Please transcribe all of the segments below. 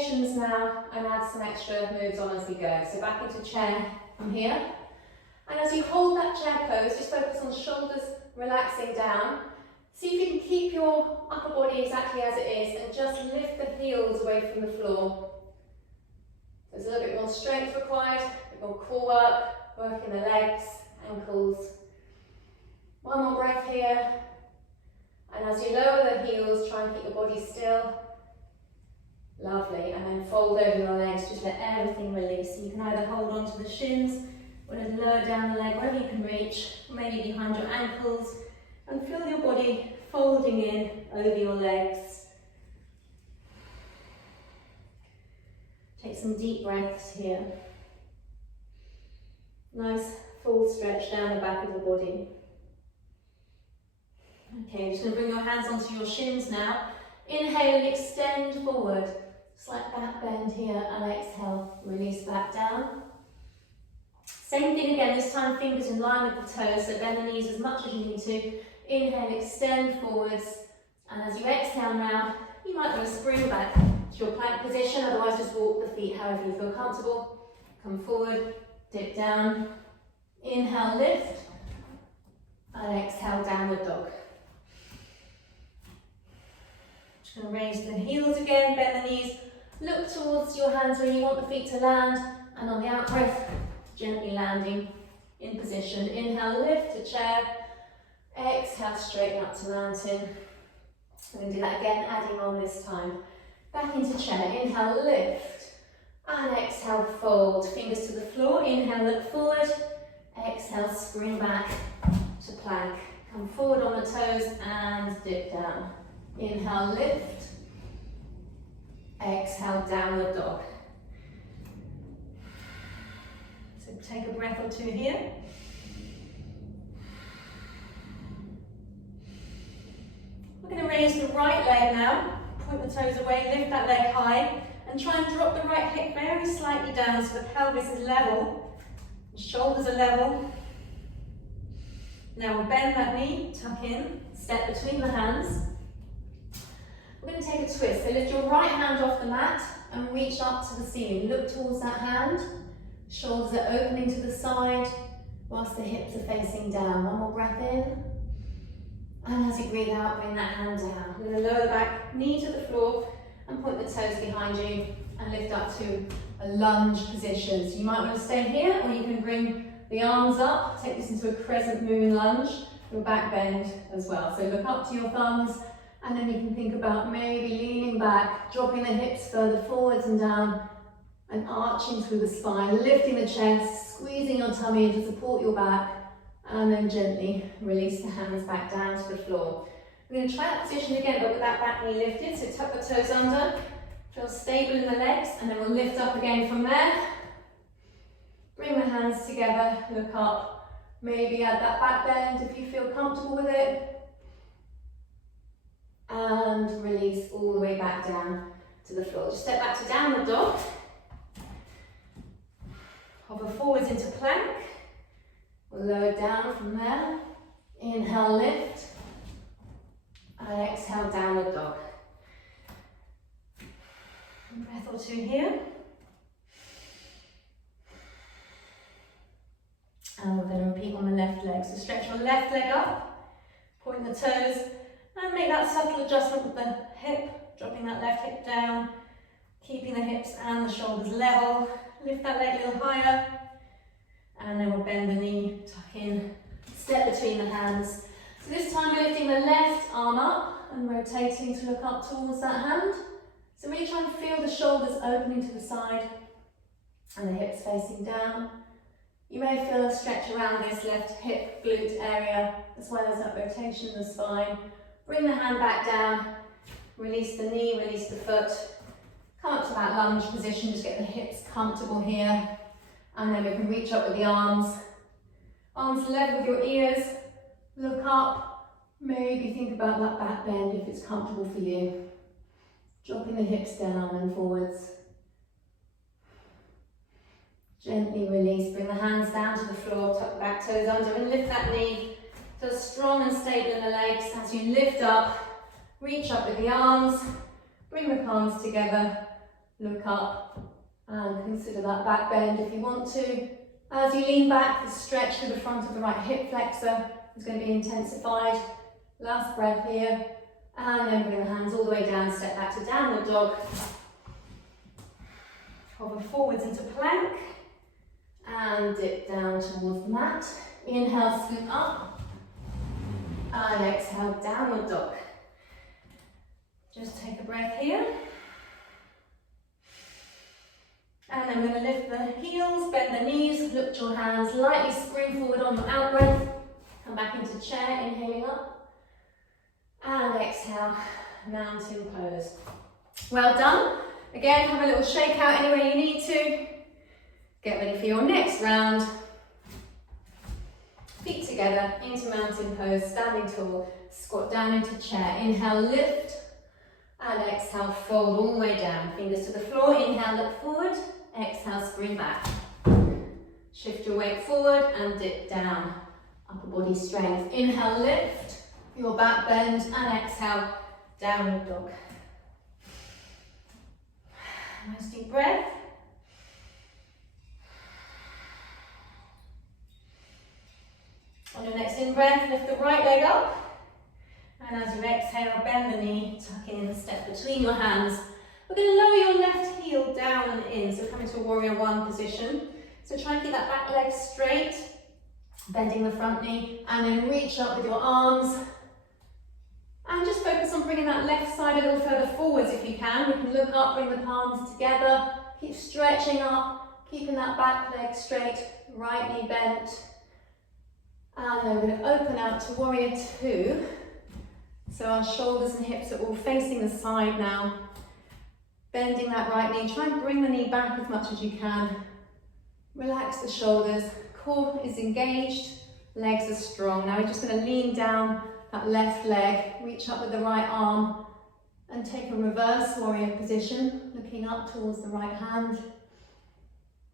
variations now and add some extra moves on as we go. So back into chair from here. And as you hold that chair pose, just focus on shoulders relaxing down. See if you can keep your upper body exactly as it is and just lift the heels away from the floor. There's a little bit more strength required, a bit more core work, working the legs, ankles. One more breath here. And as you lower the heels, try and keep your body still. Lovely. And then fold over your legs, just let everything release. So you can either hold on to the shins or just lower down the leg wherever you can reach, maybe behind your ankles, and feel your body folding in over your legs. Take some deep breaths here. Nice full stretch down the back of the body. Okay, you're just going to bring your hands onto your shins now. Inhale and extend forward. Slight back bend here, and exhale, release back down. Same thing again, this time fingers in line with the toes, so bend the knees as much as you need to. Inhale, extend forwards, and as you exhale now, you might want to spring back to your plank position, otherwise just walk the feet however you feel comfortable. Come forward, dip down, inhale, lift, and exhale, downward dog. Just going to raise the heels again, bend the knees, look towards your hands where you want the feet to land, and on the out breath, gently landing in position. Inhale, lift to chair. Exhale, straighten up to mountain. We're going to do that again, adding on this time. Back into chair. Inhale, lift. And exhale, fold. Fingers to the floor. Inhale, look forward. Exhale, spring back to plank. Come forward on the toes and dip down. Inhale, lift. Exhale, downward dog. So take a breath or two here. We're going to raise the right leg now. Point the toes away, lift that leg high, and try and drop the right hip very slightly down so the pelvis is level, the shoulders are level. Now we'll bend that knee, tuck in, step between the hands. We're going to take a twist, so lift your right hand off the mat and reach up to the ceiling. Look towards that hand, shoulders are opening to the side whilst the hips are facing down. One more breath in. And as you breathe out, bring that hand down. We're going to lower the back knee to the floor and point the toes behind you and lift up to a lunge position. So you might want to stay here, or you can bring the arms up, take this into a crescent moon lunge, your back bend as well. So look up to your thumbs, and then you can think about maybe leaning back, dropping the hips further forwards and down, and arching through the spine, lifting the chest, squeezing your tummy in to support your back, and then gently release the hands back down to the floor. We're going to try that position again, but with that back knee lifted, so tuck the toes under, feel stable in the legs, and then we'll lift up again from there. Bring the hands together, look up, maybe add that back bend if you feel comfortable with it, and release all the way back down to the floor. Just step back to downward dog, hover forwards into plank. We'll lower down from there. Inhale, lift. And exhale, downward dog. A breath or two here. And we're going to repeat on the left leg. So stretch your left leg up, point the toes, and make that subtle adjustment with the hip, dropping that left hip down, keeping the hips and the shoulders level. Lift that leg a little higher. And then we'll bend the knee, tuck in, step between the hands. So this time we're lifting the left arm up and rotating to look up towards that hand. So really try and feel the shoulders opening to the side and the hips facing down. You may feel a stretch around this left hip glute area as well as that rotation of the spine. Bring the hand back down, release the knee, release the foot. Come up to that lunge position, just get the hips comfortable here. And then we can reach up with the arms. Arms level with your ears. Look up. Maybe think about that back bend if it's comfortable for you. Dropping the hips down and forwards. Gently release. Bring the hands down to the floor. Tuck the back toes under and lift that knee. Feel strong and stable in the legs. As you lift up, reach up with the arms. Bring the palms together. look up and consider that back bend if you want to. As you lean back, the stretch through the front of the right hip flexor is going to be intensified. Last breath here, and then bring the hands all the way down, step back to downward dog. Hover forwards into plank, and dip down towards the mat. Inhale, scoot up, and exhale, downward dog. Just take a breath here. And then we're going to lift the heels, bend the knees, lift your hands, lightly spring forward on your out breath. Come back into chair, inhaling up. And exhale, mountain pose. Well done. Again, have a little shake out anywhere you need to. Get ready for your next round. Feet together into mountain pose, standing tall. Squat down into chair. Inhale, lift. And exhale, fold all the way down. Fingers to the floor. Inhale, look forward. Exhale, spring back. Shift your weight forward and dip down. Upper body strength. Inhale, lift. Your back bend. And exhale, downward dog. Nice deep breath. On your next in-breath, lift the right leg up. And as you exhale, bend the knee, tuck in, step between your hands. We're going to lower your left heel down and in, so come into a warrior one position. So try and keep that back leg straight, bending the front knee, and then reach up with your arms. And just focus on bringing that left side a little further forwards if you can. We can look up, bring the palms together, keep stretching up, keeping that back leg straight, right knee bent. And then we're going to open out to warrior two. So our shoulders and hips are all facing the side now. Bending that right knee, try and bring the knee back as much as you can. Relax the shoulders, core is engaged, legs are strong. Now we're just going to lean down that left leg, reach up with the right arm and take a reverse warrior position, looking up towards the right hand.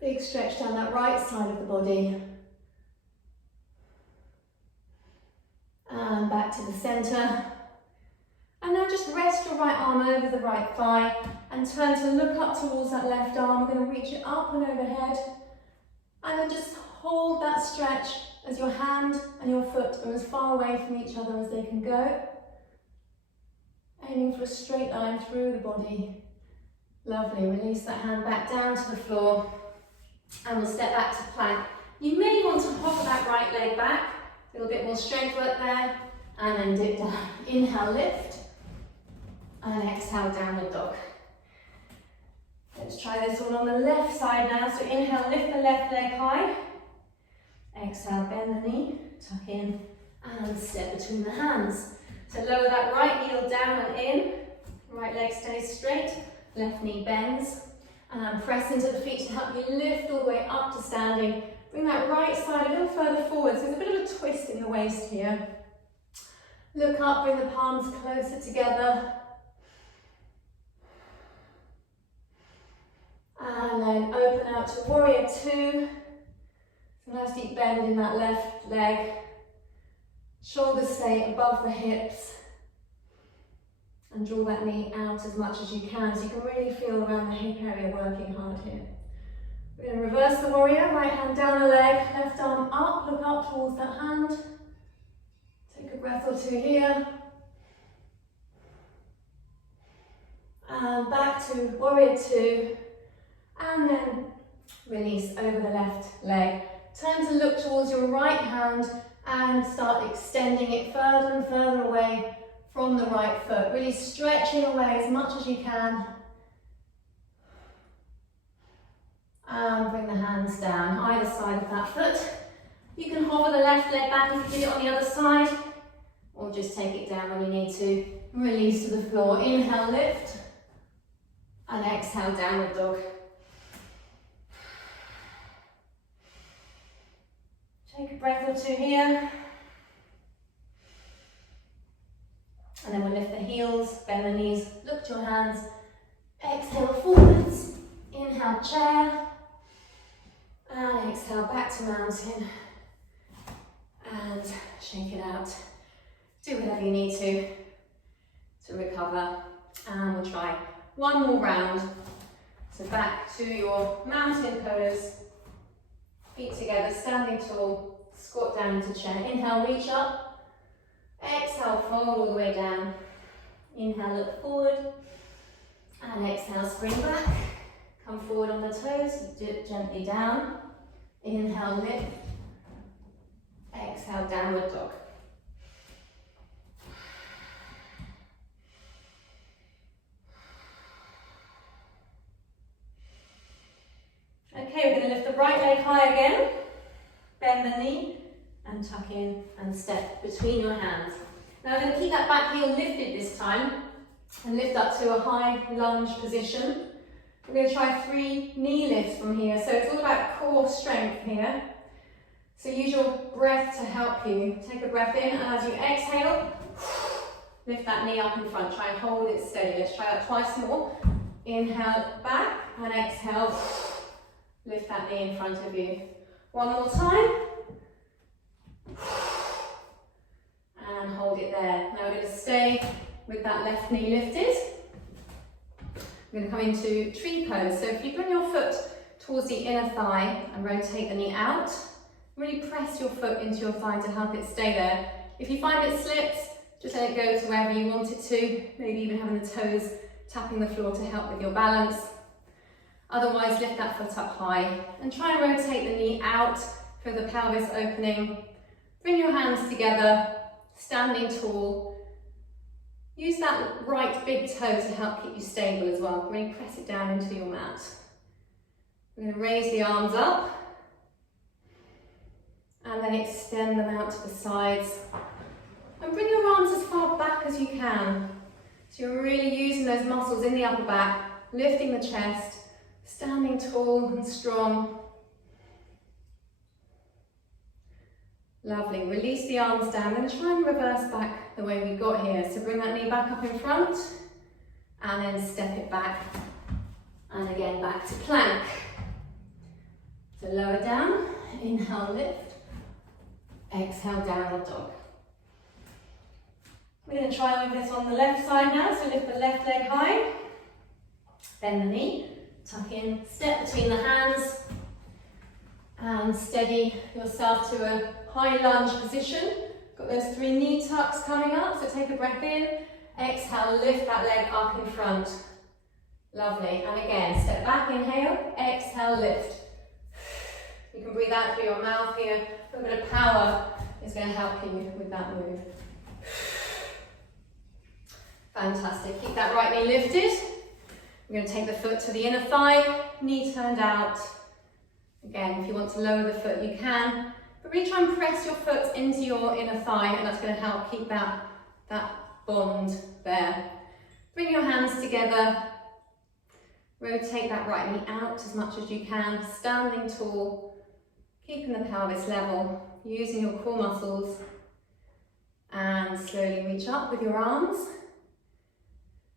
Big stretch down that right side of the body. And back to the center. And now just rest your right arm over the right thigh and turn to look up towards that left arm. We're going to reach it up and overhead. And then just hold that stretch as your hand and your foot are as far away from each other as they can go. Aiming for a straight line through the body. Lovely. Release that hand back down to the floor. And we'll step back to plank. You may want to hover that right leg back. A little bit more strength work there. And then dip down. Inhale, lift. And exhale, downward dog. Let's try this one on the left side now. So inhale, lift the left leg high. Exhale, bend the knee, tuck in, and step between the hands. So lower that right heel down and in. Right leg stays straight, left knee bends. And press into the feet to help you lift all the way up to standing. Bring that right side a little further forward. So there's a bit of a twist in the waist here. Look up, bring the palms closer together. And then open out to warrior two. So nice deep bend in that left leg. Shoulders stay above the hips. And draw that knee out as much as you can, so you can really feel around the hip area working hard here. We're going to reverse the warrior, right hand down the leg, left arm up, look up towards that hand. Take a breath or two here. And back to warrior two. And then release over the left leg. Turn to look towards your right hand and start extending it further and further away from the right foot. Really stretching away as much as you can. And bring the hands down either side of that foot. You can hover the left leg back if you did it on the other side, or just take it down when you need to. Release to the floor. Inhale, lift. And exhale, downward dog. Take a breath or two here. And then we'll lift the heels, bend the knees, look to your hands. Exhale forwards. Inhale, chair. And exhale back to mountain. And shake it out. Do whatever you need to recover. And we'll try one more round. So back to your mountain pose. Feet together, standing tall, squat down into chair. Inhale, reach up. Exhale, fold all the way down. Inhale, look forward. And exhale, spring back. Come forward on the toes, dip gently down. Inhale, lift. Exhale, downward dog. Okay, we're going to lift the right leg high again. Bend the knee and tuck in and step between your hands. Now we're going to keep that back heel lifted this time and lift up to a high lunge position. We're going to try 3 knee lifts from here. So it's all about core strength here. So use your breath to help you. Take a breath in, and as you exhale, lift that knee up in front. Try and hold it steady. Let's try that twice more. Inhale back and exhale. Lift that knee in front of you. One more time. And hold it there. Now we're going to stay with that left knee lifted. We're going to come into tree pose. So if you bring your foot towards the inner thigh and rotate the knee out, really press your foot into your thigh to help it stay there. If you find it slips, just let it go to wherever you want it to. Maybe even having the toes tapping the floor to help with your balance. Otherwise, lift that foot up high and try and rotate the knee out for the pelvis opening. Bring your hands together, standing tall. Use that right big toe to help keep you stable as well. Really press it down into your mat. We're going to raise the arms up and then extend them out to the sides. And bring your arms as far back as you can. So you're really using those muscles in the upper back, lifting the chest, standing tall and strong. Lovely. Release the arms down and try and reverse back the way we got here. So bring that knee back up in front and then step it back. And again back to plank. So lower down, inhale, lift. Exhale, downward dog. We're going to try with this on the left side now. So lift the left leg high. Bend the knee. Tuck in, step between the hands and steady yourself to a high lunge position. Got those 3 knee tucks coming up, so take a breath in, exhale, lift that leg up in front. Lovely, and again, step back, inhale, exhale, lift. You can breathe out through your mouth here. A little bit of power is going to help you with that move. Fantastic, keep that right knee lifted. We're going to take the foot to the inner thigh, knee turned out. Again, if you want to lower the foot, you can. But really try and press your foot into your inner thigh, and that's going to help keep that bond there. Bring your hands together. Rotate that right knee out as much as you can, standing tall, keeping the pelvis level, using your core muscles. And slowly reach up with your arms.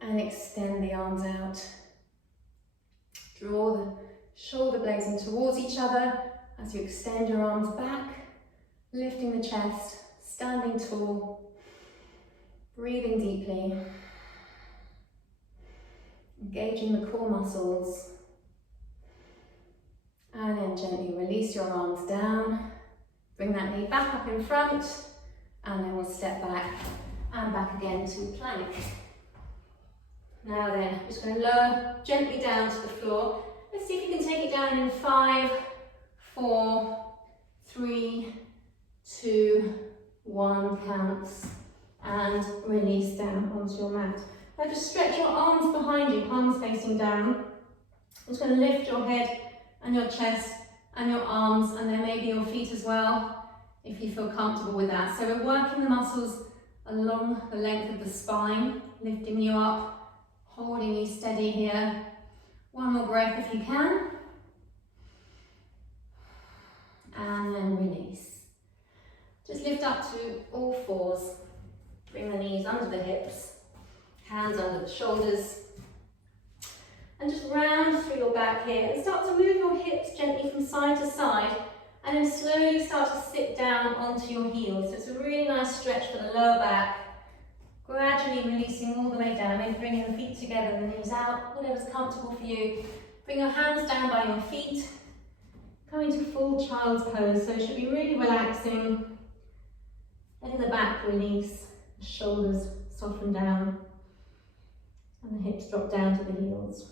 And extend the arms out. Draw the shoulder blades in towards each other as you extend your arms back, lifting the chest, standing tall, breathing deeply, engaging the core muscles, and then gently release your arms down, bring that knee back up in front, and then we'll step back and back again to plank. Now then, I'm just going to lower gently down to the floor. Let's see if you can take it down in 5, 4, 3, 2, 1 counts, and release down onto your mat. Now just stretch your arms behind you, palms facing down. I'm just going to lift your head and your chest and your arms, and then maybe your feet as well, if you feel comfortable with that. So we're working the muscles along the length of the spine, lifting you up, holding you steady here. One more breath if you can. And then release. Just lift up to all fours. Bring the knees under the hips, hands under the shoulders. And just round through your back here and start to move your hips gently from side to side, and then slowly start to sit down onto your heels. So it's a really nice stretch for the lower back. Gradually releasing all the way down, maybe bringing the feet together, the knees out, whatever's comfortable for you. Bring your hands down by your feet. Come into full child's pose, so it should be really relaxing. Letting the back release, the shoulders soften down, and the hips drop down to the heels.